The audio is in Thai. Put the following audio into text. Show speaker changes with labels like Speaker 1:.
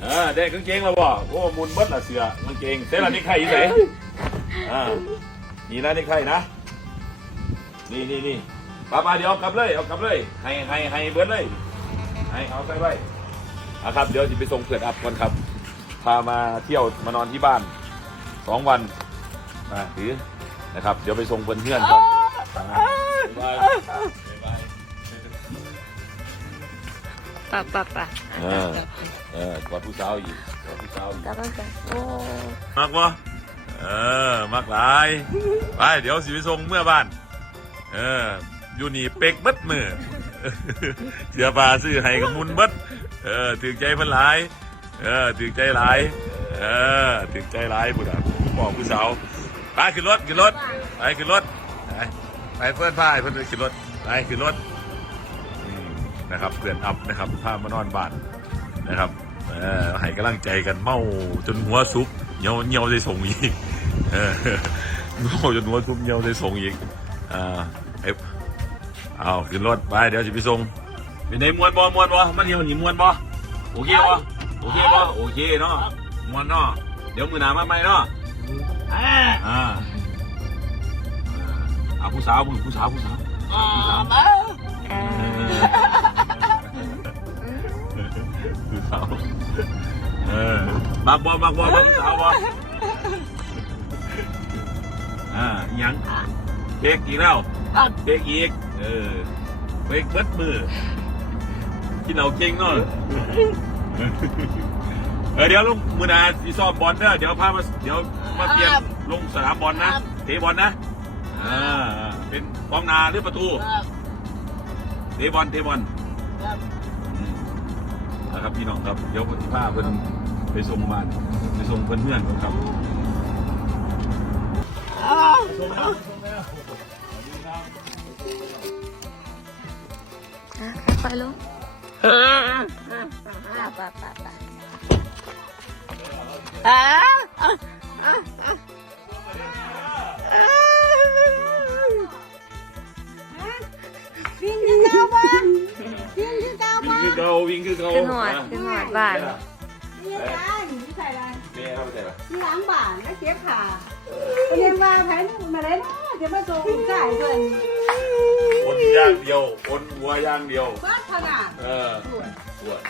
Speaker 1: เออได้กางเกงแล้วบ่โอ้มุนเบิดละเสือกางเกงเส้ละนี่ไข่อีเสอ่านี่นะนี่ไข่นะ นี่นี่นี่ป้าป้าเดี๋ยวเอากลับเลยเอากลับเลย ให้ให้ให้เบิดเลย ให้เอาใส่ไว้อะครับ เดี๋ยวจะไปส่งเพื่อนอัพก่อนครับ พามาเที่ยวมานอนที่บ้านสองวันมาถือนะครับ เดี๋ยวไปส่งเพื่อนเพื่อนก่อนบ๊ายบายบ๊ายบาย
Speaker 2: ปะปะปะ
Speaker 1: เออ เออกอดผู้สาวอีกกอดผู้สาวอีก
Speaker 2: กลับมากโอ้
Speaker 1: มากวะเออมากหลาย ไป เดี๋ยวสิไปส่งเมื่อบ้าน เออ อยู่นี่เป็กเบิดมือ เสือปลาซื้อให้กับมุนเบิดเออถึงใจเพิ่นหลาย เออถึงใจหลาย เออถึงใจหลายบุตรบอกผู้สาว ไปขึ้นรถขึ้นรถ ไปขึ้นรถ ไปไปเพื่อนพายเพื่อนไปขึ้นรถ ไปขึ้นรถ นะครับเพื่อนอัพนะครับพามานอนบ้านนะครับเออให้กำลังใจกันเมาจนหัวซุกเหี่ยวเหี่ยวได้ส่งอีกเออเมาจนหัวซุกเหี่ยวได้ส่งอีกอ่าไอ้เอาขึ้นรถไปเดี๋ยวจะไปส่งเป็นไงมวนบ่มวนบ่มันเหี่ยวหนีมวนบ่โอเคบ่โอเคบ่โอเคเนาะมวนเนาะเดี๋ยวมือหนามาใหม่เนาะอ่าอ่าเอาผู้สาวผู้สาวผู้สาวผู้สาว บักบ่บักบ่บักสาวบ่อ่ายังเบรกอีกแล้วเบรกอีก เออเบรกเบิดมือกินเอาเก่งเนาะเออเดี๋ยวลุงมือนาสีซ้อมบอลเด้อเดี๋ยวพามาเดี๋ยวมาเปลี่ยนลงสนามบอลนะเตะบอลนะอ่าเป็นกองนาหรือประตูเตะบอลเตะบอลนะครับพี่น้องครับเดี๋ยวที่พาเพิ่น ไปส่งบ้านไปส่งเพื่อนเพื่อนๆครับส่งแล้วส่งแล้ว
Speaker 2: อะค่อยๆลงป่ะป่ะป่ะป่ะ
Speaker 3: วิ่งคือเก่าบ้านวิ่งคือเก่า
Speaker 1: วิ่ง
Speaker 3: บ้าน
Speaker 1: คือเก่าวิ่งคือเก่า
Speaker 2: ขึ้นหอดขึ้นหอดบ้าน
Speaker 3: นี่ได้อยู่ใส่อะไร
Speaker 1: แม่เอาไปใส่ปะ
Speaker 3: ที่ล้างบ้านแล้วเก็บขาเรียนมาแผนมาได้นะจะมาส่งใส่เพื่อน
Speaker 1: คนย่างเดียวคนวัวย่างเดียว
Speaker 3: บ้านขนาด
Speaker 1: เออปวด